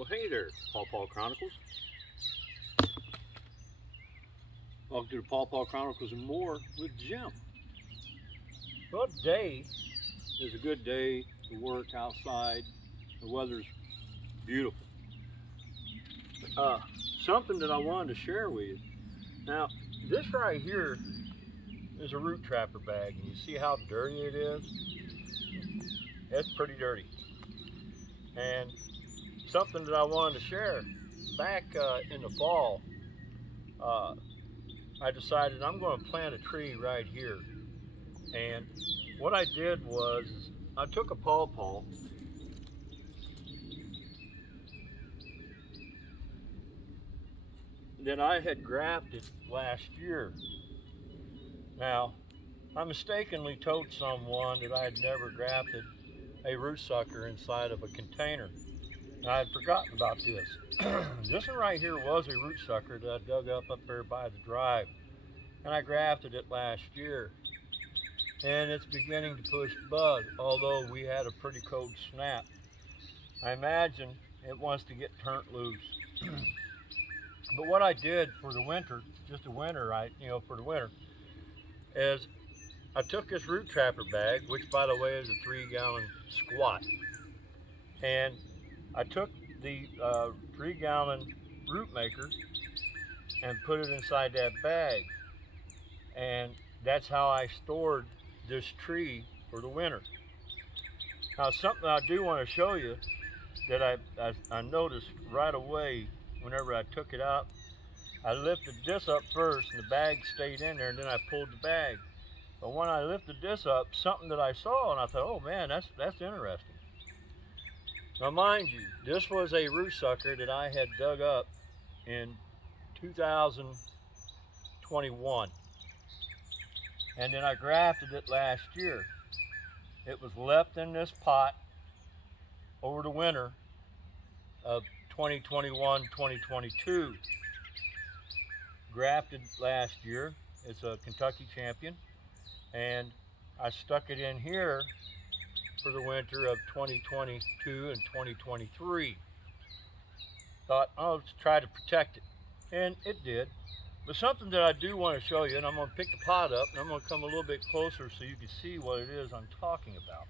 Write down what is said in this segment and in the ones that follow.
Well, hey there, Paw Chronicles. Welcome to the Paw Chronicles and more with Jim. Well, today is a good day to work outside. The weather's beautiful. Something that I wanted to share with you. Now, this right here is a root trapper bag, and you see how dirty it is? It's pretty dirty. And something that I wanted to share, back in the fall, I decided I'm going to plant a tree right here. And what I did was I took a pawpaw that I had grafted last year. Now, I mistakenly told someone that I had never grafted a root sucker inside of a container. And I had forgotten about this. This one right here was a root sucker that I dug up there by the drive. And I grafted it last year. And it's beginning to push bud, although we had a pretty cold snap. I imagine it wants to get turned loose. But what I did for the winter, just the winter, for the winter, is I took this root trapper bag, which by the way is a 3-gallon squat, and I took the 3-gallon root maker and put it inside that bag, and that's how I stored this tree for the winter. Now, something I do want to show you that I noticed right away whenever I took it out. I lifted this up first and the bag stayed in there, and then I pulled the bag. But when I lifted this up, something that I saw, and I thought, oh man, that's interesting. Now mind you, this was a root sucker that I had dug up in 2021. And then I grafted it last year. It was left in this pot over the winter of 2021-2022. Grafted last year. It's a Kentucky champion, and I stuck it in here for the winter of 2022 and 2023. Thought, oh, let's try to protect it, and it did. But something that I do want to show you, and I'm going to pick the pot up and I'm going to come a little bit closer so you can see what it is I'm talking about.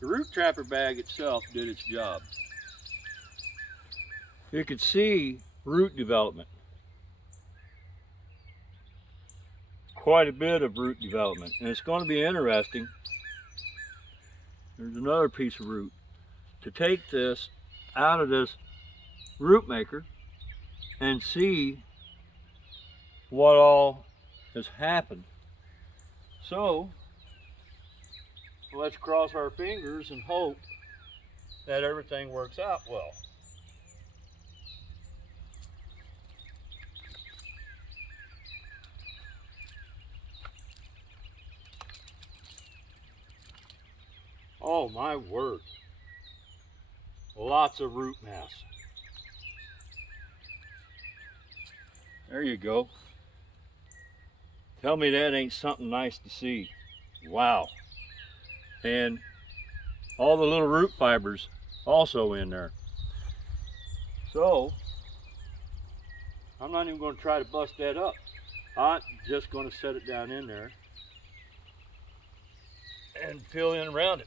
The root trapper bag itself did its job. You could see root development. Quite a bit of root development, and it's going to be interesting. There's another piece of root. To take this out of this root maker and see what all has happened. So let's cross our fingers and hope that everything works out well. Oh my word, lots of root mass. There you go. Tell me that ain't something nice to see. Wow. And all the little root fibers also in there. So I'm not even going to try to bust that up. I'm just going to set it down in there and fill in around it.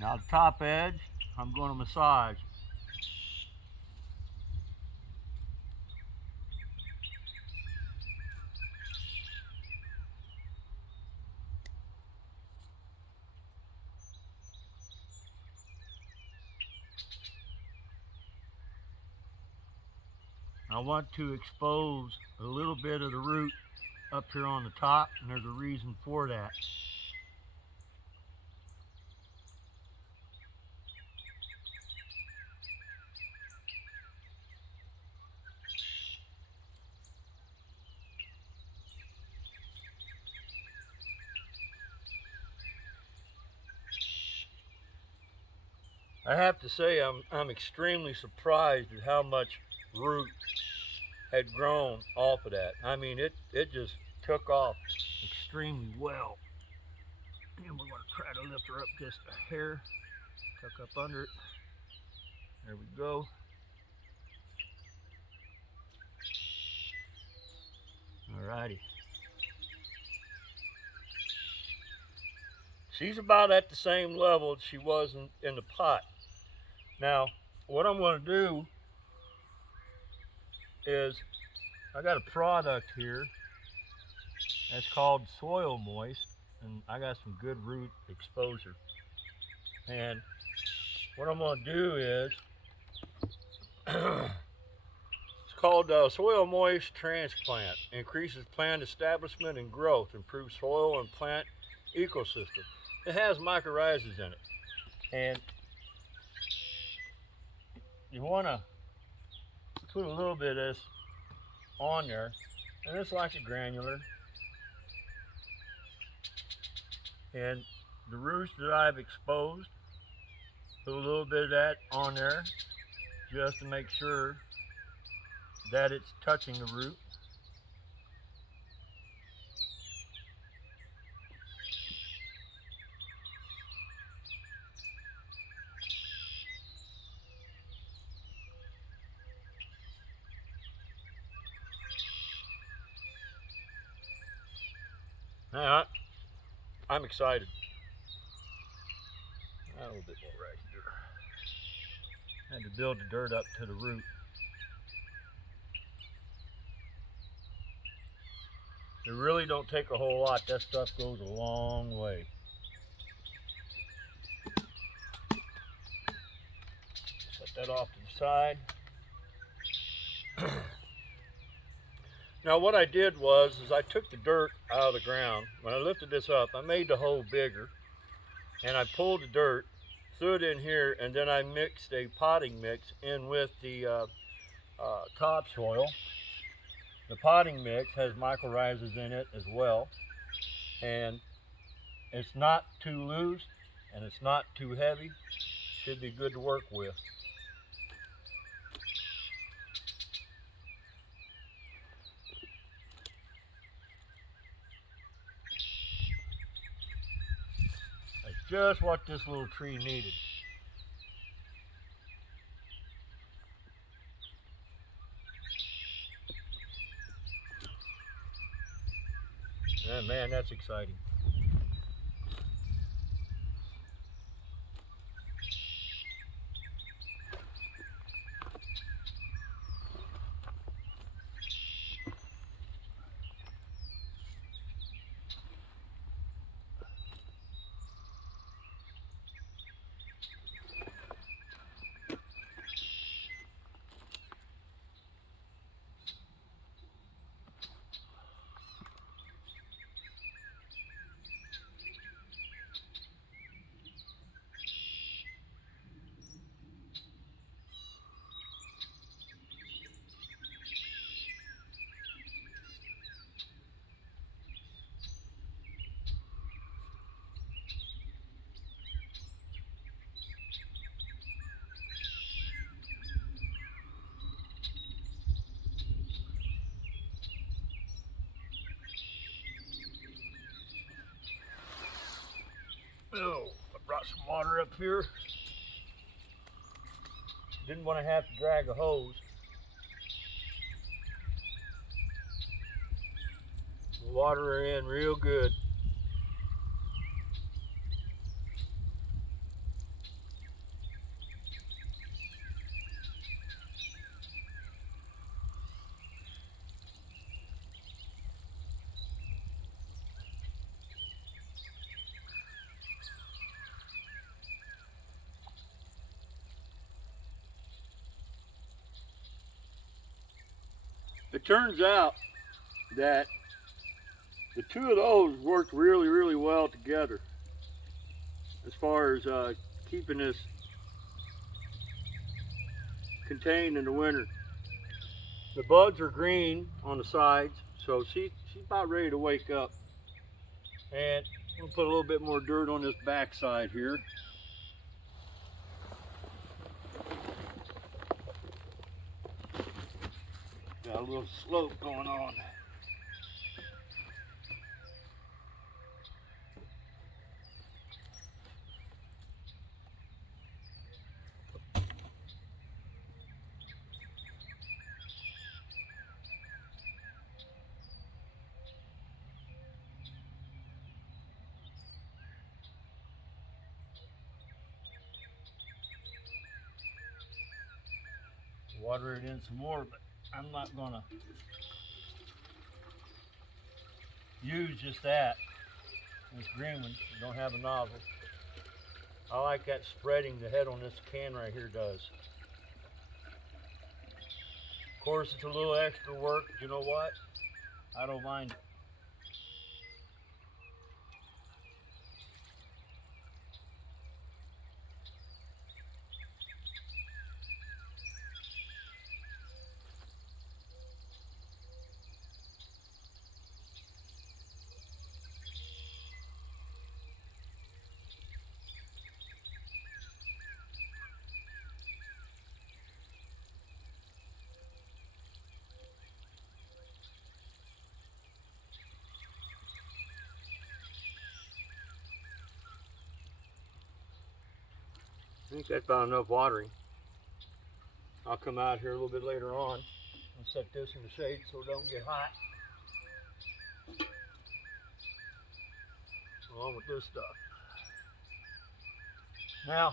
Now the top edge, I'm going to massage. I want to expose a little bit of the root up here on the top, and there's a reason for that. I have to say I'm extremely surprised at how much root had grown off of that. I mean, it just took off extremely well. And we're going to try to lift her up just a hair, tuck up under it. There we go. Alrighty. She's about at the same level she was in the pot. Now, what I'm going to do is, I got a product here that's called Soil Moist, and I got some good root exposure. And what I'm going to do is, it's called Soil Moist Transplant. Increases plant establishment and growth, improves soil and plant ecosystem. It has mycorrhizas in it, and you want to put a little bit of this on there, and it's like a granular. And the roots that I've exposed, put a little bit of that on there just to make sure that it's touching the root. Now, I'm excited. A little bit more right here. Had to build the dirt up to the root. It really don't take a whole lot. That stuff goes a long way. Set that off to the side. Now what I did was I took the dirt out of the ground. When I lifted this up, I made the hole bigger, and I pulled the dirt, threw it in here, and then I mixed a potting mix in with the topsoil. The potting mix has mycorrhizas in it as well, and it's not too loose and it's not too heavy. Should be good to work with. That's just what this little tree needed. And man, that's exciting. Oh, I brought some water up here. Didn't want to have to drag a hose. Water her in real good. It turns out that the two of those worked really, really well together as far as keeping this contained in the winter. The buds are green on the sides, so she's about ready to wake up. And we'll put a little bit more dirt on this back side here. got a little slope going on. Water it in some more, but I'm not gonna use just that. This green one, don't have a nozzle. I like that spreading the head on this can right here does. Of course, it's a little extra work, but you know what? I don't mind it. I think that's about enough watering. I'll come out here a little bit later on and set this in the shade so it don't get hot. Along with this stuff. Now,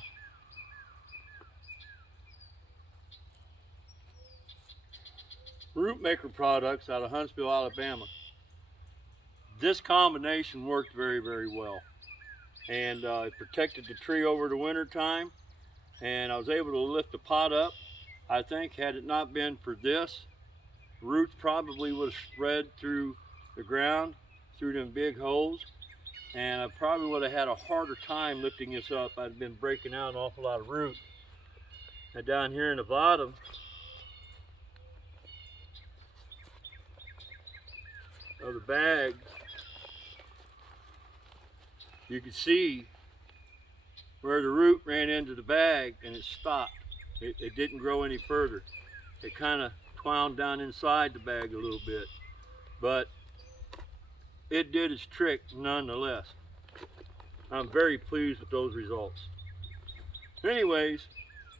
Rootmaker products out of Huntsville, Alabama. This combination worked very, very well. And it protected the tree over the winter time. And I was able to lift the pot up. I think had it not been for this, roots probably would have spread through the ground, through them big holes. And I probably would have had a harder time lifting this up. I'd been breaking out an awful lot of root. And down here in the bottom, of the bag, you can see where the root ran into the bag and it stopped. It didn't grow any further. It kind of twound down inside the bag a little bit, but it did its trick nonetheless. I'm very pleased with those results. Anyways,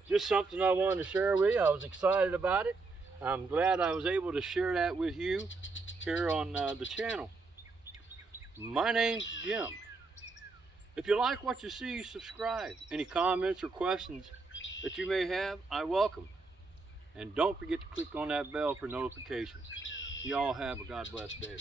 just something I wanted to share with you. I was excited about it. I'm glad I was able to share that with you here on the channel. My name's Jim. If you like what you see, subscribe. Any comments or questions that you may have, I welcome. And don't forget to click on that bell for notifications. You all have a God bless day.